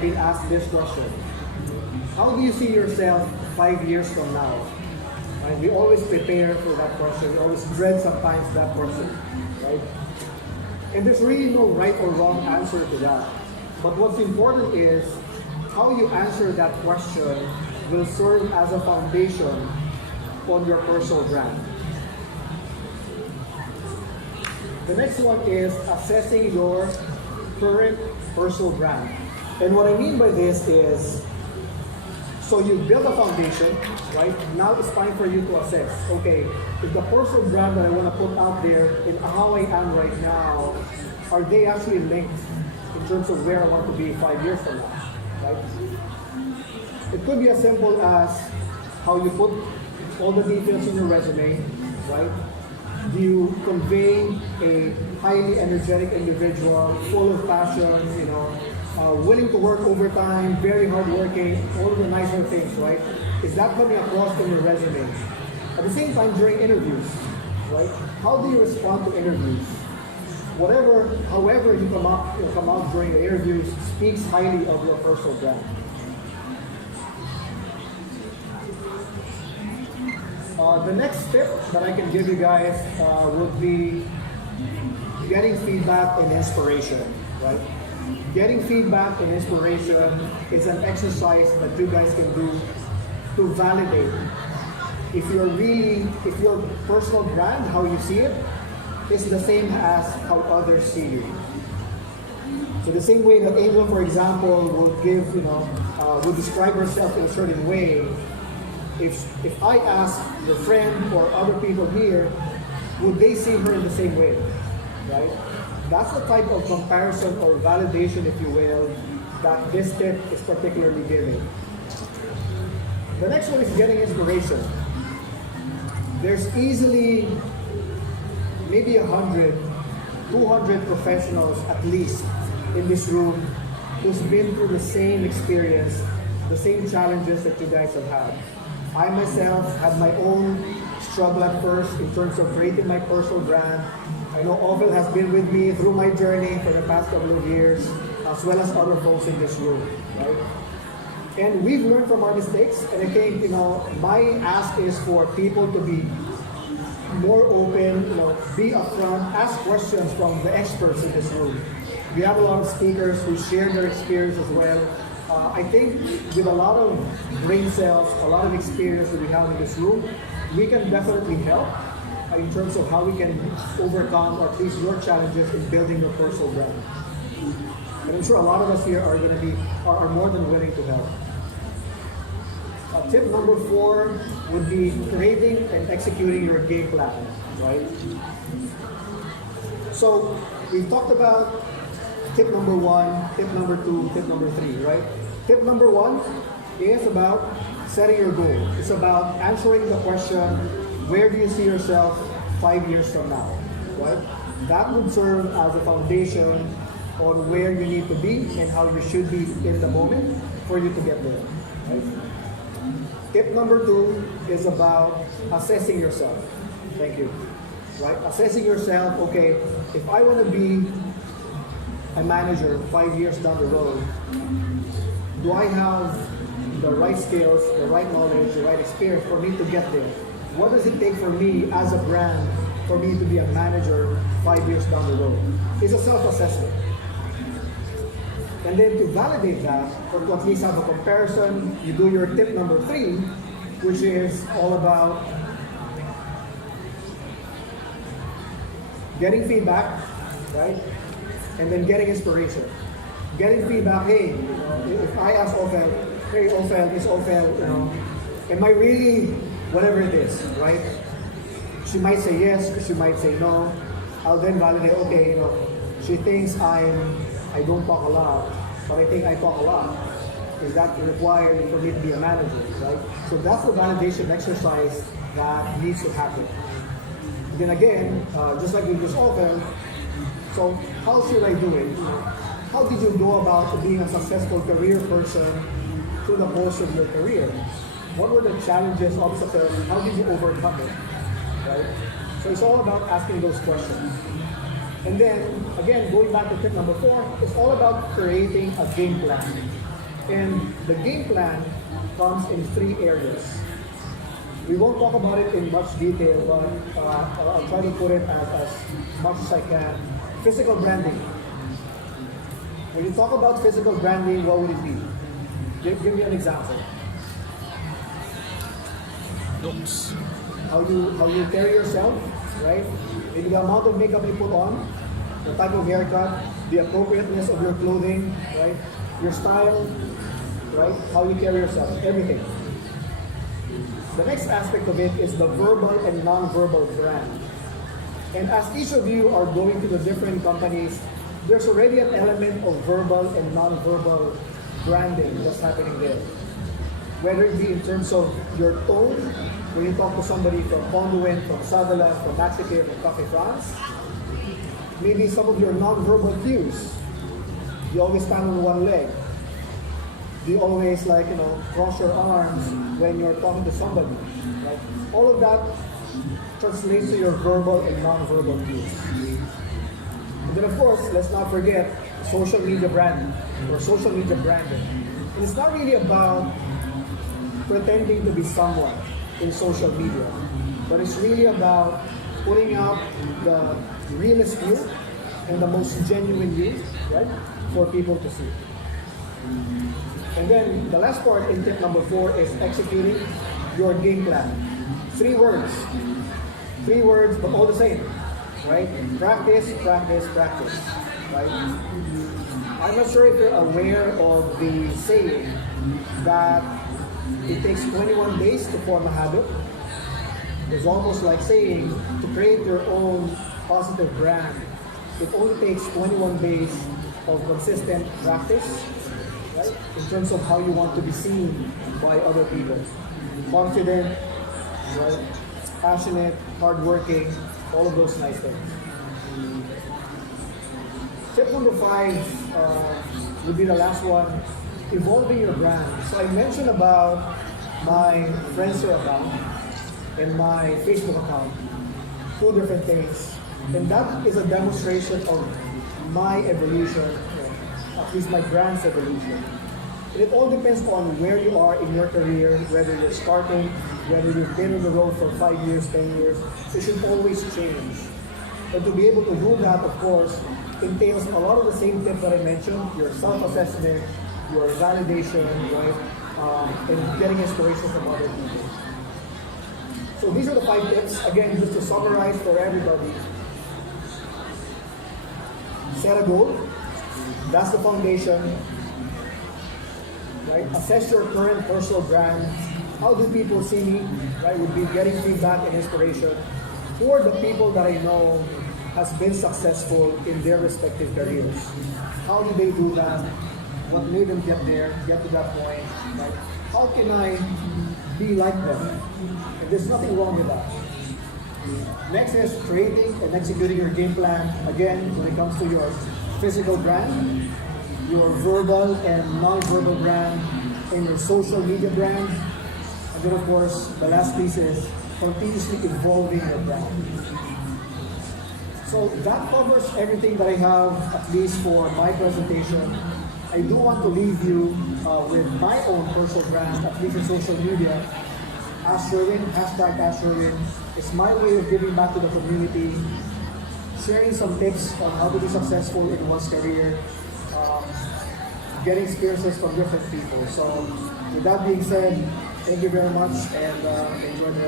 have been asked this question. How do you see yourself 5 years from now? Right? We always prepare for that question. We always dread sometimes that question. Right? And there's really no right or wrong answer to that. But what's important is how you answer that question will serve as a foundation on your personal brand. The next one is assessing your current personal brand. And what I mean by this is, so you build a foundation, right? Now it's time for you to assess, okay, if the personal brand that I want to put out there and how I am right now, are they actually linked in terms of where I want to be 5 years from now, right? It could be as simple as how you put all the details in your resume, right? Do you convey a highly energetic individual, full of passion, willing to work overtime, very hardworking, all of the nicer things, right? Is that coming across from your resume? At the same time, during interviews, right? How do you respond to interviews? However you come out during the interviews speaks highly of your personal brand. The next tip that I can give you guys would be getting feedback and inspiration, right? Getting feedback and inspiration is an exercise that you guys can do to validate if your personal brand, how you see it, is the same as how others see you. So the same way that Angel, for example, would describe herself in a certain way, if I ask your friend or other people here, would they see her in the same way, right? That's the type of comparison or validation, if you will, that this tip is particularly giving. The next one is getting inspiration. There's easily maybe 100, 200 professionals at least in this room who's been through the same experience, the same challenges that you guys have had. I myself had my own struggle at first in terms of creating my personal brand. I know Ovel has been with me through my journey for the past couple of years, as well as other folks in this room, right? And we've learned from our mistakes, and I think, my ask is for people to be more open, be upfront, ask questions from the experts in this room. We have a lot of speakers who share their experience as well. I think with a lot of brain cells, a lot of experience that we have in this room, we can definitely help in terms of how we can overcome or at least your challenges in building your personal brand. And I'm sure a lot of us here are more than willing to help. Tip number 4 would be creating and executing your game plan, right? So we've talked about tip number 1, tip number 2, tip number 3, right? Tip number 1 is about setting your goal. It's about answering the question, where do you see yourself 5 years from now, right? That would serve as a foundation on where you need to be and how you should be in the moment for you to get there, right? Tip number 2 is about assessing yourself. Thank you. Right? Assessing yourself, okay, if I want to be a manager 5 years down the road, do I have the right skills, the right knowledge, the right experience for me to get there? What does it take for me as a brand for me to be a manager 5 years down the road? It's a self-assessment. And then to validate that, or to at least have a comparison, you do your tip number 3, which is all about getting feedback, right? And then getting inspiration. Getting feedback, hey, if I ask Ophel, hey Ophel, Miss Ophel, am I really whatever it is, right? She might say yes, she might say no. I'll then validate, okay, she thinks I don't talk a lot, but I think I talk a lot. Is that required for me to be a manager, right? So that's the validation exercise that needs to happen. Then again, just like with this Ophel, so how should I do it? How did you go about being a successful career person through the course of your career? What were the challenges, obstacles, and how did you overcome it? Right? So it's all about asking those questions. And then, again, going back to tip number 4, it's all about creating a game plan. And the game plan comes in three areas. We won't talk about it in much detail, but I'll try to put it as much as I can. Physical branding. When you talk about physical branding, what would it be? Give me an example. Looks. How you carry yourself, right? Maybe the amount of makeup you put on, the type of haircut, the appropriateness of your clothing, right? Your style, right? How you carry yourself, everything. The next aspect of it is the verbal and non-verbal brand. And as each of you are going to the different companies, there's already an element of verbal and non-verbal branding that's happening there. Whether it be in terms of your tone, when you talk to somebody from Conduent, from Sutherland, from Maxicare, from Cafe France, maybe some of your non-verbal cues. You always stand on one leg. You always cross your arms when you're talking to somebody. Right? All of that translates to your verbal and non-verbal cues. And then of course, let's not forget social media branding or social media branding. And it's not really about pretending to be someone in social media, but it's really about putting out the realest you and the most genuine you, right, for people to see. And then the last part in tip number 4 is executing your game plan. 3 words. 3 words, but all the same, right? Practice, practice, practice, right? I'm not sure if you're aware of the saying that it takes 21 days to form a habit. It's almost like saying to create your own positive brand, it only takes 21 days of consistent practice, right? In terms of how you want to be seen by other people. Confident, right? Passionate, hardworking, all of those nice things. Tip number 5 would be the last one, evolving your brand. So I mentioned about my Friendster account and my Facebook account, 2 different things. And that is a demonstration of my evolution, at least my brand's evolution. And it all depends on where you are in your career, whether you're starting, whether you've been on the road for 5 years, 10 years. It should always change. And to be able to do that, of course, entails a lot of the same tips that I mentioned, your self-assessment, your validation, right? And getting inspiration from other people. So these are the 5 tips. Again, just to summarize for everybody. Set a goal. That's the foundation. Right? Assess your current personal brand. How do people see me? Right? Would be getting feedback and inspiration. Who are the people that I know has been successful in their respective careers? How do they do that? What made them get there, get to that point? Right? How can I be like them? And there's nothing wrong with that. Next is creating and executing your game plan. Again, when it comes to your physical brand, your verbal and non-verbal brand, and your social media brand. And then of course, the last piece is continuously evolving your brand. So that covers everything that I have, at least for my presentation. I do want to leave you with my own personal brand, at least in social media. Ask Sherwin, hashtag Ask Sherwin. It's my way of giving back to the community, sharing some tips on how to be successful in one's career, getting experiences from different people. So with that being said, thank you very much and enjoy the